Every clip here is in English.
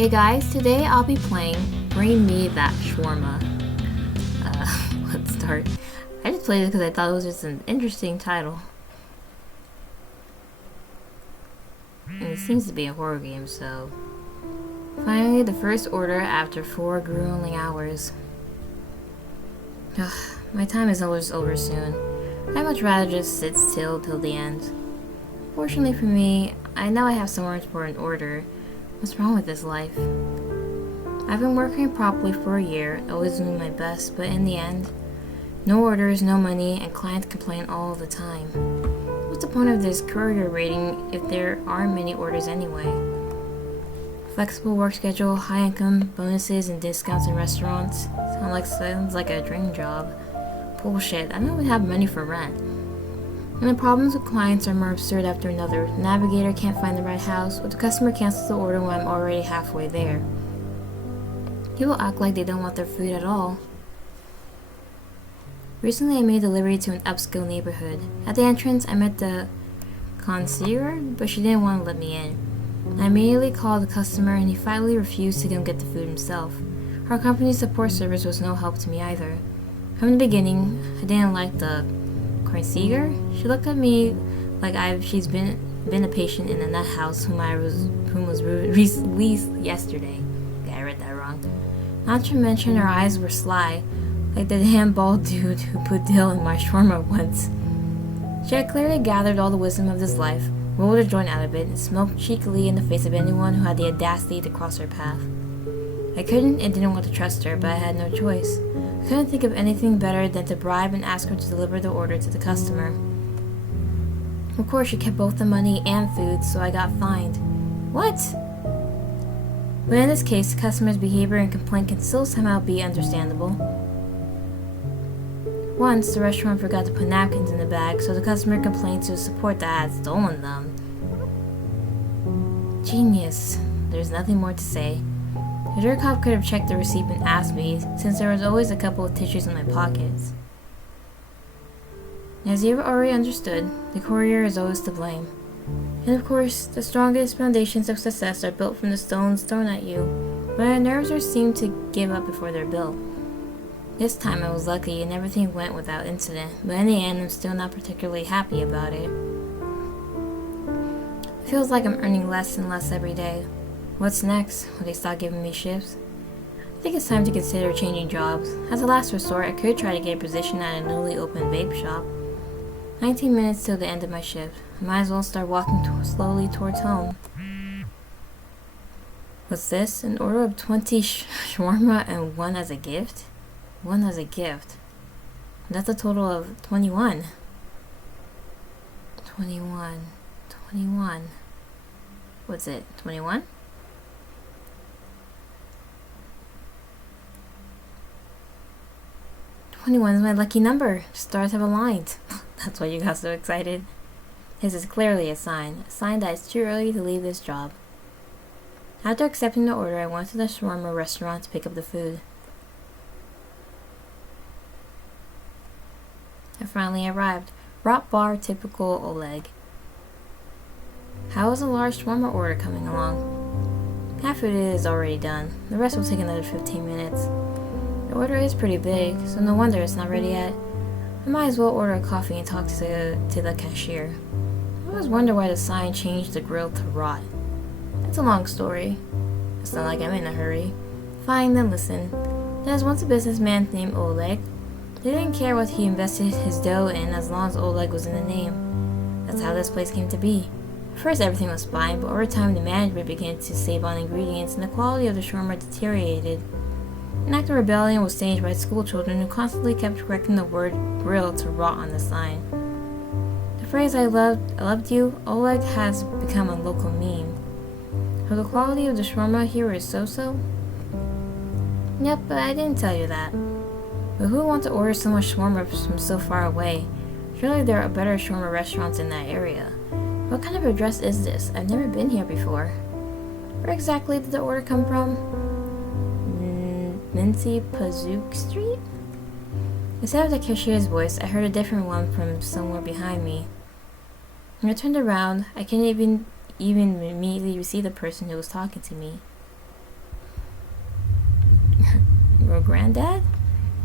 Hey guys, today I'll be playing Bring Me That Shawarma. Let's start. I just played it because I thought it was just an interesting title. And it seems to be a horror game, so... Finally, the first order after 4 grueling hours. Ugh, my time is always over soon. I'd much rather just sit still till the end. Fortunately for me, I know I have somewhere for an order. What's wrong with this life? I've been working properly for a year, always doing my best, but in the end, no orders, no money, and clients complain all the time. What's the point of this courier rating if there aren't many orders anyway? Flexible work schedule, high income, bonuses, and discounts in restaurants. Sounds like a dream job. Bullshit, I don't even have money for rent. And the problems with clients are more absurd after another. The navigator can't find the right house, or the customer cancels the order when I'm already halfway there. People act like they don't want their food at all. Recently I made a delivery to an upscale neighborhood. At the entrance I met the concierge, but she didn't want to let me in. I immediately called the customer and he finally refused to come get the food himself. Our company's support service was no help to me either. From the beginning, I didn't like the concierge. She looked at me like she's been a patient in a nut house whom was released yesterday. Yeah, I read that wrong. Not to mention her eyes were sly, like the damn bald dude who put dill in my shawarma once. She had clearly gathered all the wisdom of this life, rolled a joint out of it, and smoked cheekily in the face of anyone who had the audacity to cross her path. I couldn't and didn't want to trust her, but I had no choice. I couldn't think of anything better than to bribe and ask her to deliver the order to the customer. Of course, she kept both the money and food, so I got fined. What? But in this case, the customer's behavior and complaint can still somehow be understandable. Once, the restaurant forgot to put napkins in the bag, so the customer complained to support that I had stolen them. Genius. There's nothing more to say. The jerk cop could have checked the receipt and asked me, since there was always a couple of tissues in my pockets. As you've already understood, the courier is always to blame. And of course, the strongest foundations of success are built from the stones thrown at you, but my nerves seem to give up before they're built. This time I was lucky and everything went without incident, but in the end I'm still not particularly happy about it. It feels like I'm earning less and less every day. What's next? Will they stop giving me shifts? I think it's time to consider changing jobs. As a last resort, I could try to get a position at a newly opened vape shop. 19 minutes till the end of my shift. I might as well start walking slowly towards home. What's this? An order of 20 shawarma and 1 as a gift? 1 as a gift. That's a total of 21. 21. What's it? 21? "21 is my lucky number. The stars have aligned." That's why you got so excited. This is clearly a sign that it's too early to leave this job. After accepting the order, I went to the shawarma restaurant to pick up the food. I finally arrived. Rot bar, typical Oleg. How is a large shawarma order coming along? Half of it is already done. The rest will take another 15 minutes. The order is pretty big, so no wonder it's not ready yet. I might as well order a coffee and talk to the cashier. I always wonder why the sign changed the grill to rot. It's a long story. It's not like I'm in a hurry. Fine, then listen. There was once a businessman named Oleg. They didn't care what he invested his dough in as long as Oleg was in the name. That's how this place came to be. At first everything was fine, but over time the management began to save on ingredients and the quality of the shawarma deteriorated. An act of rebellion was staged by school children who constantly kept correcting the word grill to rot on the sign. The phrase I loved you, Oleg, has become a local meme. So the quality of the shawarma here is so-so? Yep, but I didn't tell you that. But who wants to order so much shawarma from so far away? Surely there are better shawarma restaurants in that area. What kind of address is this? I've never been here before. Where exactly did the order come from? Mincy Pazook Street? Instead of the cashier's voice, I heard a different one from somewhere behind me. When I turned around, I couldn't even immediately see the person who was talking to me. Your granddad?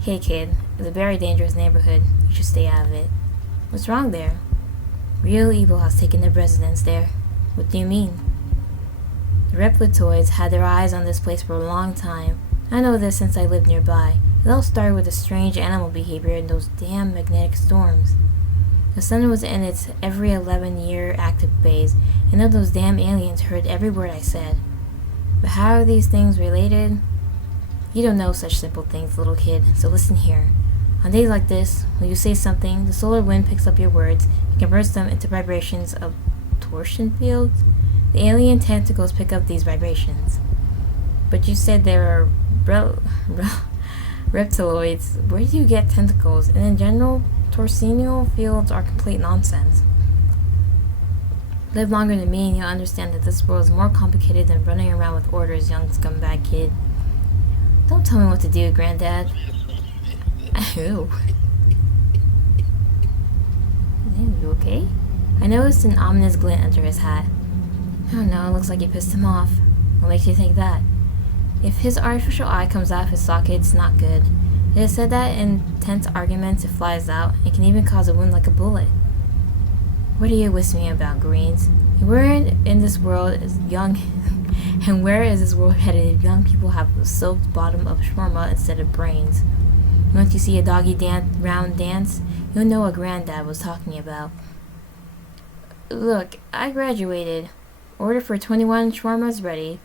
Hey kid, it's a very dangerous neighborhood. You should stay out of it. What's wrong there? Real evil has taken their residence there. What do you mean? The Reploids had their eyes on this place for a long time. I know this since I lived nearby. It all started with the strange animal behavior in those damn magnetic storms. The sun was in its every 11-year active phase, and all those damn aliens heard every word I said. But how are these things related? You don't know such simple things, little kid, so listen here. On days like this, when you say something, the solar wind picks up your words and converts them into vibrations of torsion fields. The alien tentacles pick up these vibrations. But you said there are reptiloids. Where do you get tentacles? And in general, torsional fields are complete nonsense. Live longer than me and you'll understand that this world is more complicated than running around with orders, young scumbag kid. Don't tell me what to do, Granddad. Ew. You okay? I noticed an ominous glint under his hat. Oh no, it looks like you pissed him off. What makes you think that? If his artificial eye comes out of his socket, it's not good. It is said that in tense arguments it flies out and can even cause a wound like a bullet. What are you whispering about, Greens? Where in this world is young and where is this world headed if young people have a soaked bottom of shawarma instead of brains? Once you see a doggy round dance, you'll know what Granddad was talking about. Look, I graduated. Order for 21 shawarmas ready.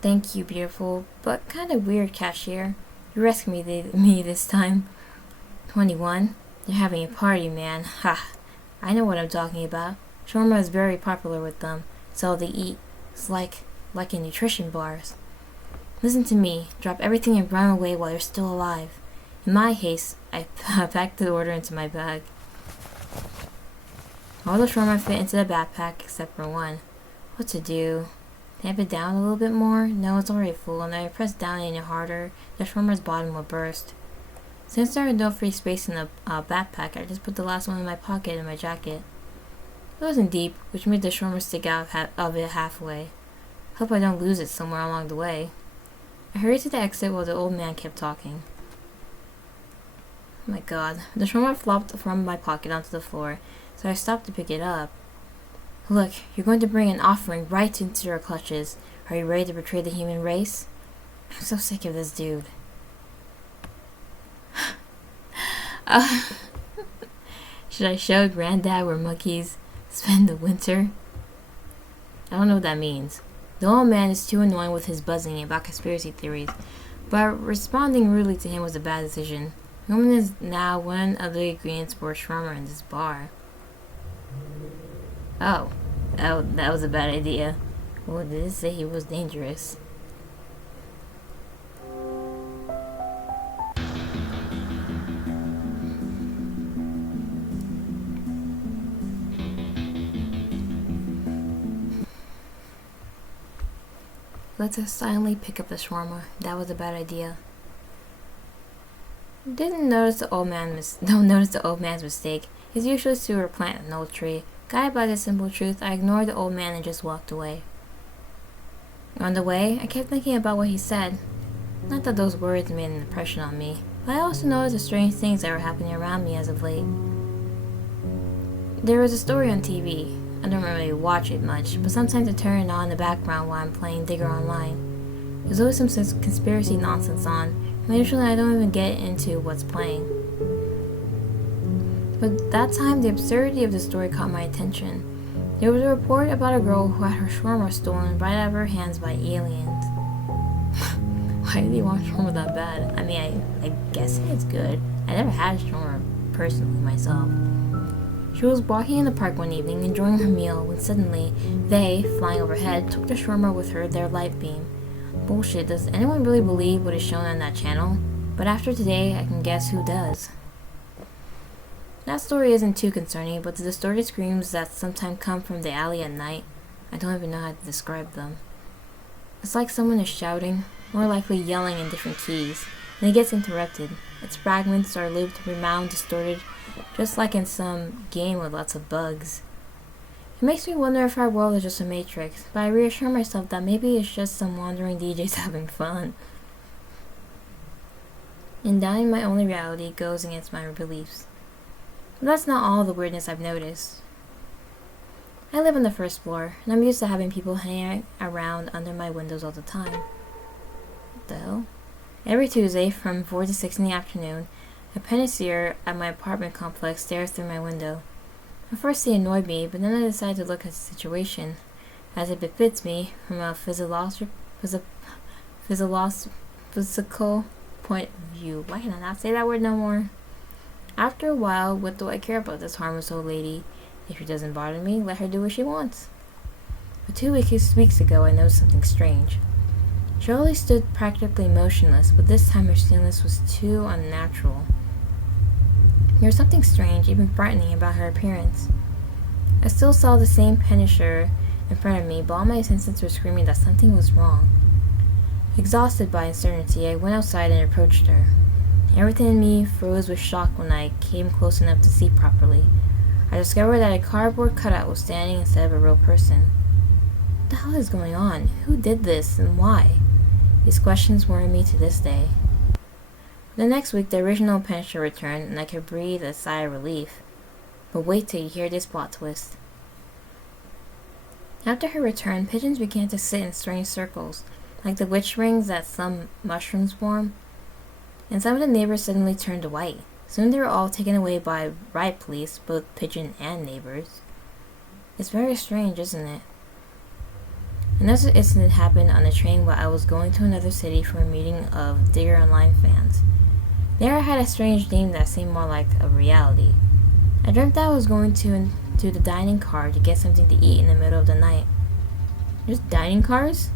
Thank you, beautiful, but kind of weird cashier. You rescued me this time. 21? They're having a party, man. Ha! I know what I'm talking about. Shawarma is very popular with them. It's all they eat. It's like in nutrition bars. Listen to me. Drop everything and run away while you're still alive. In my haste, I packed the order into my bag. All the shawarma fit into the backpack except for one. What to do? Tamp it down a little bit more? No, it's already full, and if I press down any harder, the shawarma's bottom will burst. Since there was no free space in the backpack, I just put the last one in my pocket in my jacket. It wasn't deep, which made the shawarma stick out of it halfway. Hope I don't lose it somewhere along the way. I hurried to the exit while the old man kept talking. Oh my god, the shawarma flopped from my pocket onto the floor, so I stopped to pick it up. Look, you're going to bring an offering right into your clutches. Are you ready to betray the human race? I'm so sick of this dude. Should I show Granddad where monkeys spend the winter? I don't know what that means. The old man is too annoying with his buzzing about conspiracy theories, but responding rudely to him was a bad decision. The woman is now one of the ingredients for shawarma in this bar. Oh, that was a bad idea. Well, did it say he was dangerous? Let us silently pick up the shawarma. That was a bad idea. Don't notice the old man's mistake. His usual sewer plant an old tree. Guided by the simple truth, I ignored the old man and just walked away. On the way, I kept thinking about what he said. Not that those words made an impression on me, but I also noticed the strange things that were happening around me as of late. There was a story on TV. I don't really watch it much, but sometimes I turn it on in the background while I'm playing Digger Online. There's always some conspiracy nonsense on, and usually I don't even get into what's playing. But that time, the absurdity of the story caught my attention. There was a report about a girl who had her shawarma stolen right out of her hands by aliens. Why did he want shawarma that bad? I mean, I guess it's good. I never had shawarma personally myself. She was walking in the park one evening, enjoying her meal, when suddenly, they, flying overhead, took the shawarma with her their light beam. Bullshit, does anyone really believe what is shown on that channel? But after today, I can guess who does. That story isn't too concerning, but the distorted screams that sometimes come from the alley at night, I don't even know how to describe them. It's like someone is shouting, more likely yelling in different keys, and it gets interrupted. Its fragments are looped, rewound, distorted, just like in some game with lots of bugs. It makes me wonder if our world is just a matrix, but I reassure myself that maybe it's just some wandering DJs having fun. and doubting my only reality goes against my beliefs. But that's not all the weirdness I've noticed. I live on the first floor, and I'm used to having people hanging around under my windows all the time. What the hell? Every Tuesday from 4 to 6 in the afternoon, a panettiere at my apartment complex stares through my window. At first they annoyed me, but then I decided to look at the situation, as it befits me from a physical point of view. Why can I not say that word no more? After a while, what do I care about this harmless old lady? If she doesn't bother me, let her do what she wants. But 2 weeks ago, I noticed something strange. She always stood practically motionless, but this time her stillness was too unnatural. There was something strange, even frightening, about her appearance. I still saw the same panettiere in front of me, but all my senses were screaming that something was wrong. Exhausted by uncertainty, I went outside and approached her. Everything in me froze with shock when I came close enough to see properly. I discovered that a cardboard cutout was standing instead of a real person. What the hell is going on? Who did this, and why? These questions worry me to this day. The next week, the original panettiere returned, and I could breathe a sigh of relief. But wait till you hear this plot twist. After her return, pigeons began to sit in strange circles, like the witch rings that some mushrooms form. And some of the neighbors suddenly turned white. Soon they were all taken away by riot police, both pigeon and neighbors. It's very strange, isn't it? Another incident happened on a train while I was going to another city for a meeting of Digger Online fans. There I had a strange dream that seemed more like a reality. I dreamt that I was going to the dining car to get something to eat in the middle of the night. There's dining cars?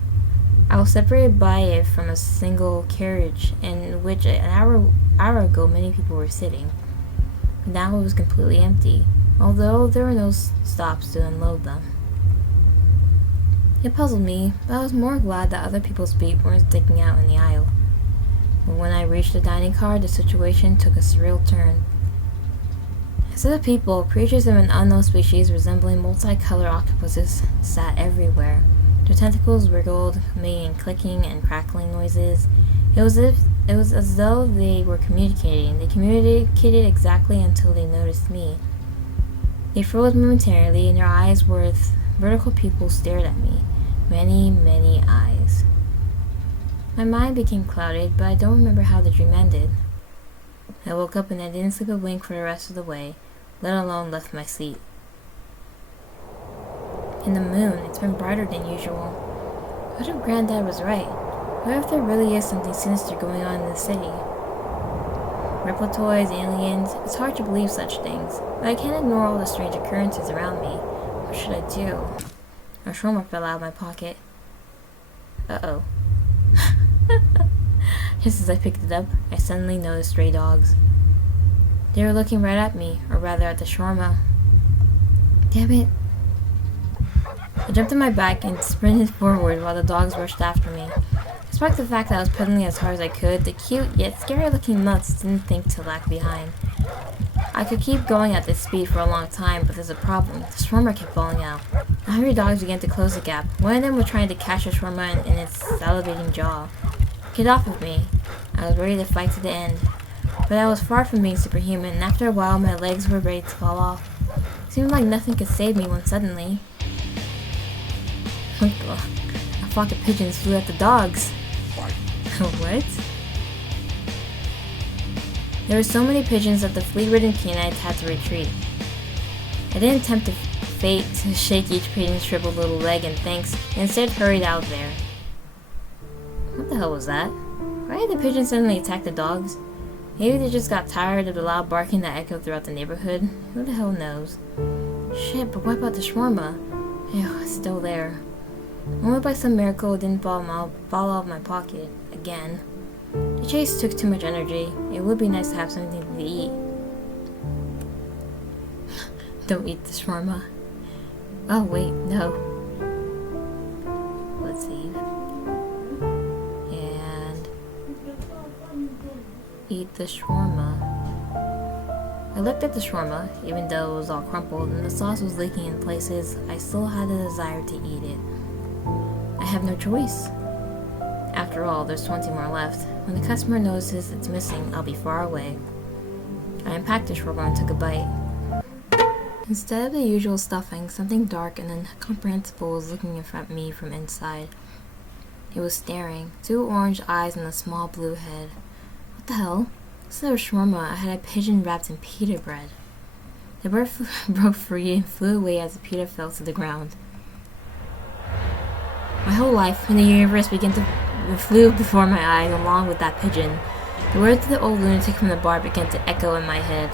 I was separated by it from a single carriage in which an hour ago many people were sitting. Now it was completely empty, although there were no stops to unload them. It puzzled me, but I was more glad that other people's feet weren't sticking out in the aisle. But when I reached the dining car, the situation took a surreal turn. Instead of people, creatures of an unknown species resembling multicolored octopuses sat everywhere. Their tentacles wriggled, making clicking and crackling noises. It was as though they were communicating. They communicated exactly until they noticed me. They froze momentarily, and their eyes with vertical pupils stared at me. Many, many eyes. My mind became clouded, but I don't remember how the dream ended. I woke up and I didn't sleep a wink for the rest of the way, let alone left my seat. And the moon, it's been brighter than usual. What if Granddad was right? What if there really is something sinister going on in the city? Replitoids, aliens, it's hard to believe such things, but I can't ignore all the strange occurrences around me. What should I do? A shawarma fell out of my pocket. Uh-oh. Just as I picked it up, I suddenly noticed stray dogs. They were looking right at me, or rather at the shawarma. Damn it. I jumped on my back and sprinted forward while the dogs rushed after me. Despite the fact that I was pedaling as hard as I could, the cute yet scary-looking mutts didn't think to lag behind. I could keep going at this speed for a long time, but there's a problem. The shawarma kept falling out. The hungry dogs began to close the gap. One of them was trying to catch the shawarma in its salivating jaw. Get off of me. I was ready to fight to the end. But I was far from being superhuman, and after a while my legs were ready to fall off. It seemed like nothing could save me when suddenly... a flock of pigeons flew at the dogs. What? There were so many pigeons that the flea-ridden canines had to retreat. I didn't tempt fate to shake each pigeon's shriveled little leg in thanks, and instead hurried out there. What the hell was that? Why did the pigeons suddenly attack the dogs? Maybe they just got tired of the loud barking that echoed throughout the neighborhood. Who the hell knows? Shit, but what about the shawarma? Ew, it's still there. Only by some miracle it didn't fall out of my pocket. Again. The chase took too much energy. It would be nice to have something to eat. Don't eat the shawarma. Oh wait, no. Let's see. And... eat the shawarma. I looked at the shawarma, even though it was all crumpled and the sauce was leaking in places, I still had a desire to eat it. I have no choice. After all, there's 20 more left. When the customer notices it's missing, I'll be far away. I unpacked the shawarma and took a bite. Instead of the usual stuffing, something dark and incomprehensible was looking at me from inside. It was staring, 2 orange eyes and a small blue head. What the hell? Instead of shawarma, I had a pigeon wrapped in pita bread. The bird broke free and flew away as the pita fell to the ground. My whole life in the universe began to flew before my eyes along with that pigeon. The words of the old lunatic from the bar began to echo in my head.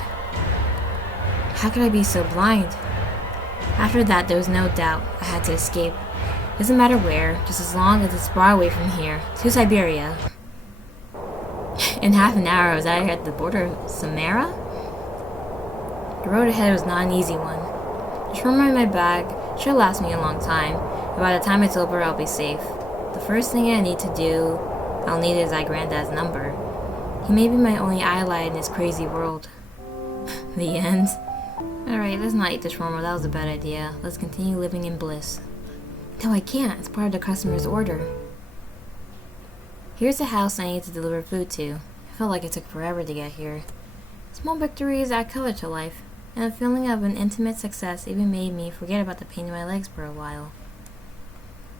How could I be so blind? After that, there was no doubt I had to escape. Doesn't matter where, just as long as it's far away from here, to Siberia. In half an hour, I was out here at the border of Samara? The road ahead was not an easy one. The shawarma in my bag should last me a long time, and by the time it's over, I'll be safe. The first thing I'll need is my granddad's number. He may be my only ally in this crazy world. The end. Alright, let's not eat the shawarma, that was a bad idea. Let's continue living in bliss. No, I can't. It's part of the customer's order. Here's the house I need to deliver food to. I felt like it took forever to get here. Small victories add color to life, and the feeling of an intimate success even made me forget about the pain in my legs for a while.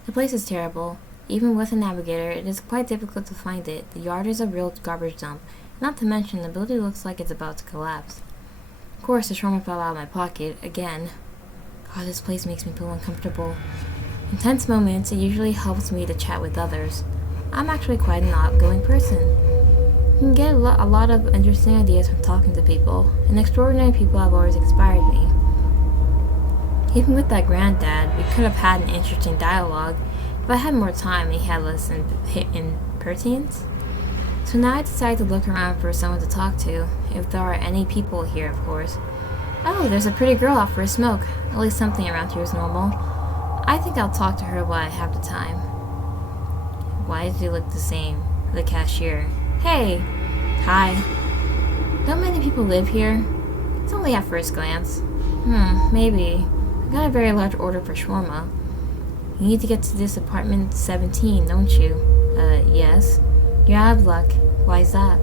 The place is terrible. Even with a navigator, it is quite difficult to find it. The yard is a real garbage dump. Not to mention, the building looks like it's about to collapse. Of course, the shawarma fell out of my pocket, again. God, this place makes me feel uncomfortable. In tense moments, it usually helps me to chat with others. I'm actually quite an outgoing person. You can get a lot of interesting ideas from talking to people, and extraordinary people have always inspired me. Even with that granddad, we could have had an interesting dialogue if I had more time and he had less impertinence. So now I decided to look around for someone to talk to, if there are any people here, of course. Oh, there's a pretty girl out for a smoke. At least something around here is normal. I think I'll talk to her while I have the time. Why does she look the same? The cashier. Hey! Hi. Don't many people live here? It's only at first glance. Maybe. I got a very large order for shawarma. You need to get to this apartment 17, don't you? Yes. You're out of luck. Why is that?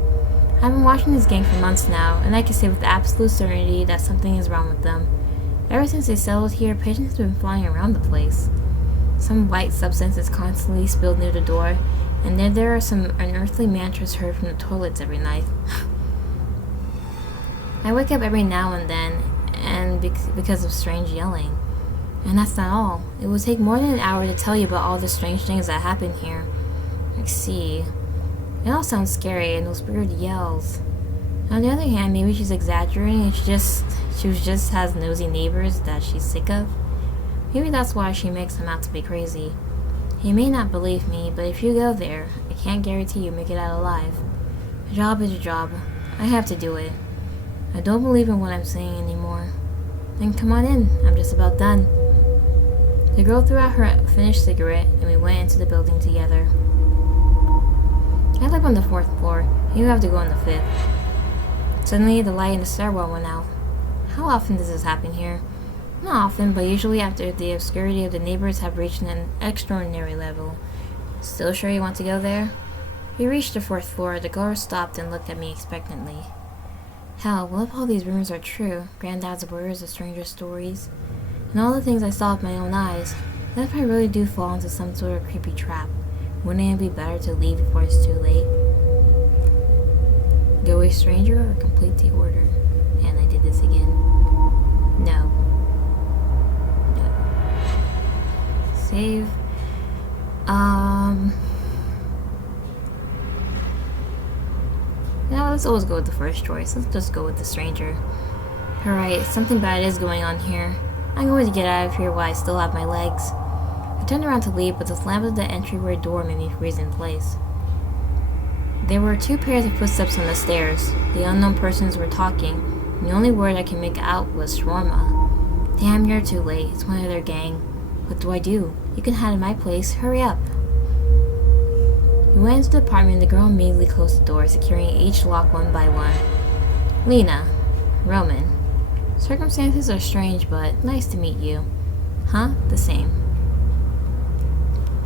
I've been watching this gang for months now, and I can say with absolute certainty that something is wrong with them. Ever since they settled here, pigeons have been flying around the place. Some white substance is constantly spilled near the door, and then there are some unearthly mantras heard from the toilets every night. I wake up every now and then, and because of strange yelling. And that's not all. It would take more than an hour to tell you about all the strange things that happen here. I see. It all sounds scary, and those weird yells. On the other hand, maybe she's exaggerating and she just has nosy neighbors that she's sick of. Maybe that's why she makes them out to be crazy. You may not believe me, but if you go there, I can't guarantee you make it out alive. A job is a job. I have to do it. I don't believe in what I'm saying anymore. Then come on in. I'm just about done. The girl threw out her finished cigarette, and we went into the building together. I live on the 4th floor, and you have to go on the 5th. Suddenly, the light in the stairwell went out. How often does this happen here? Not often, but usually after the obscurity of the neighbors have reached an extraordinary level. Still sure you want to go there? We reached the 4th floor. The girl stopped and looked at me expectantly. Hell, what if all these rumors are true? Granddad's words, the stranger's stories, and all the things I saw with my own eyes. What if I really do fall into some sort of creepy trap? Wouldn't it be better to leave before it's too late? Go a stranger or complete the order? And I did this again. No. Save. Yeah, let's always go with the first choice. Let's just go with the stranger. Alright, something bad is going on here. I'm going to get out of here while I still have my legs. I turned around to leave, but the slam of the entryway door made me freeze in place. There were 2 pairs of footsteps on the stairs. The unknown persons were talking, and the only word I could make out was shawarma. Damn, you're too late. It's one of their gang. What do I do? You can hide in my place. Hurry up. We went into the apartment and the girl immediately closed the door, securing each lock one by one. Lena. Roman. Circumstances are strange, but nice to meet you. Huh? The same.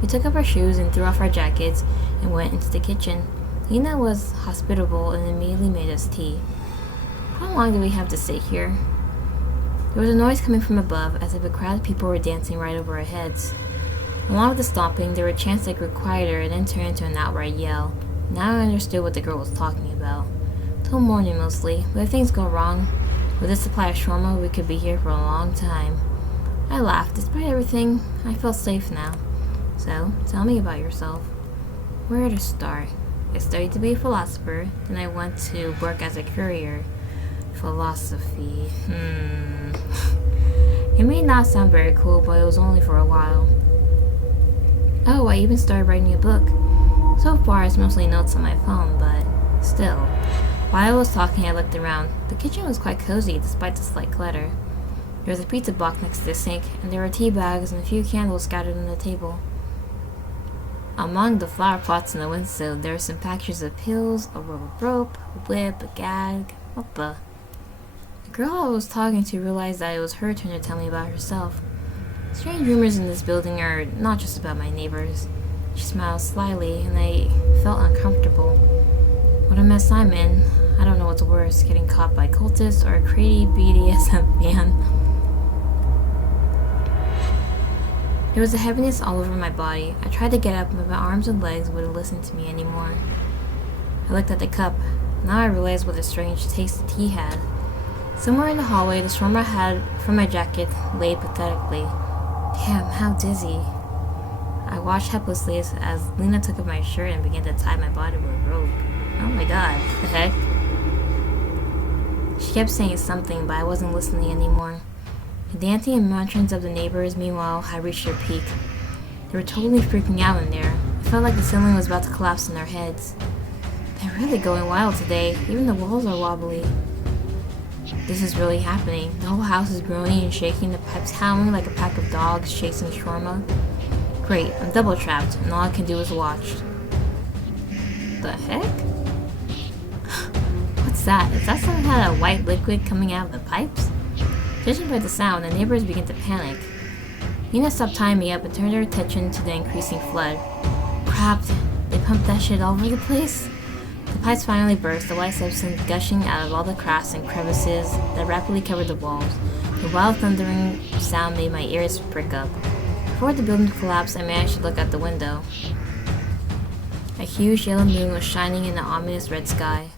We took off our shoes and threw off our jackets and went into the kitchen. Lena was hospitable and immediately made us tea. How long do we have to sit here? There was a noise coming from above, as if a crowd of people were dancing right over our heads. Along with the stomping, there were chants that grew quieter and then turned into an outright yell. Now I understood what the girl was talking about. Till morning mostly, but if things go wrong, with this supply of shawarma, we could be here for a long time. I laughed. Despite everything, I felt safe now. So, tell me about yourself. Where to start? I studied to be a philosopher, then I went to work as a courier. Philosophy. It may not sound very cool, but it was only for a while. Oh, I even started writing a book. So far, it's mostly notes on my phone, but still. While I was talking, I looked around. The kitchen was quite cozy, despite the slight clutter. There was a pizza box next to the sink, and there were tea bags and a few candles scattered on the table. Among the flower pots in the windowsill, there were some packages of pills, a roll of rope, a whip, a gag. What the? The girl I was talking to realized that it was her turn to tell me about herself. Strange rumors in this building are not just about my neighbors. She smiled slyly, and I felt uncomfortable. What a mess I'm in. I don't know what's worse, getting caught by cultists or a crazy BDSM fan. There was a heaviness all over my body. I tried to get up, but my arms and legs wouldn't listen to me anymore. I looked at the cup. Now I realized what a strange taste the tea had. Somewhere in the hallway, the shawarma I had from my jacket lay pathetically. Damn, how dizzy. I watched helplessly as Lena took off my shirt and began to tie my body with a rope. Oh my god, what the heck? She kept saying something, but I wasn't listening anymore. The dancing and mantras of the neighbors, meanwhile, had reached their peak. They were totally freaking out in there. It felt like the ceiling was about to collapse on their heads. They're really going wild today. Even the walls are wobbly. This is really happening. The whole house is groaning and shaking, the pipes howling like a pack of dogs chasing shawarma. Great, I'm double trapped, and all I can do is watch. The heck? What's that? Is that some kind of white liquid coming out of the pipes? Judging by the sound, the neighbors began to panic. Nina stopped tying me up and turned her attention to the increasing flood. Crap, they pumped that shit all over the place? The pipes finally burst, the white substance gushing out of all the cracks and crevices that rapidly covered the walls. The wild thundering sound made my ears prick up. Before the building collapsed, I managed to look out the window. A huge yellow moon was shining in the ominous red sky.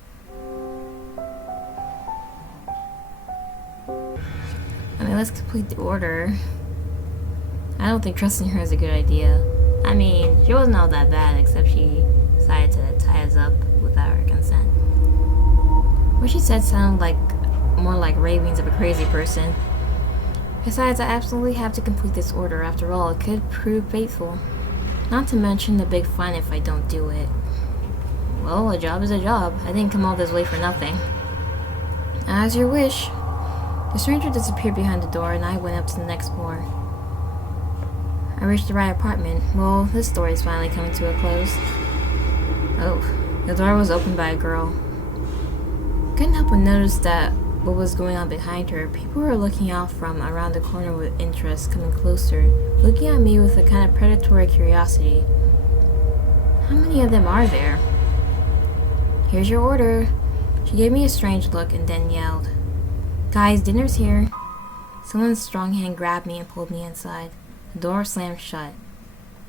I mean, let's complete the order. I don't think trusting her is a good idea. I mean, she wasn't all that bad, except she decided to tie us up without our consent. What she said sounded more like ravings of a crazy person. Besides, I absolutely have to complete this order. After all, it could prove fateful. Not to mention the big fine if I don't do it. Well, a job is a job. I didn't come all this way for nothing. As your wish. The stranger disappeared behind the door, and I went up to the next floor. I reached the right apartment. Well, this story is finally coming to a close. Oh, the door was opened by a girl. Couldn't help but notice that what was going on behind her. People were looking out from around the corner with interest, coming closer, looking at me with a kind of predatory curiosity. How many of them are there? Here's your order. She gave me a strange look and then yelled, "Guys, dinner's here." Someone's strong hand grabbed me and pulled me inside. The door slammed shut.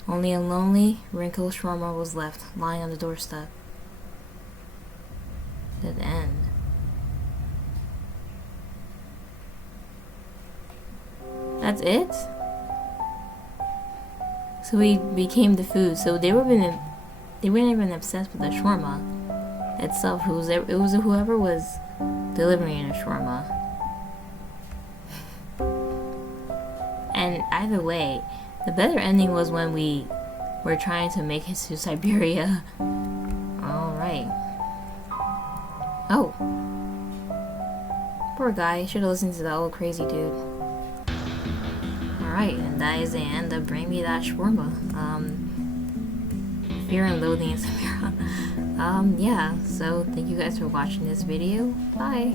Only a lonely, wrinkled shawarma was left, lying on the doorstep. Dead end. That's it? So we became the food. So they weren't even obsessed with the shawarma itself. It was whoever was delivering the shawarma. And either way, the better ending was when we were trying to make it to Siberia. Alright. Oh. Poor guy. Should have listened to that old crazy dude. Alright, and that is the end of Bring Me That Shawarma. Fear and Loathing in Siberia. Yeah, so thank you guys for watching this video. Bye.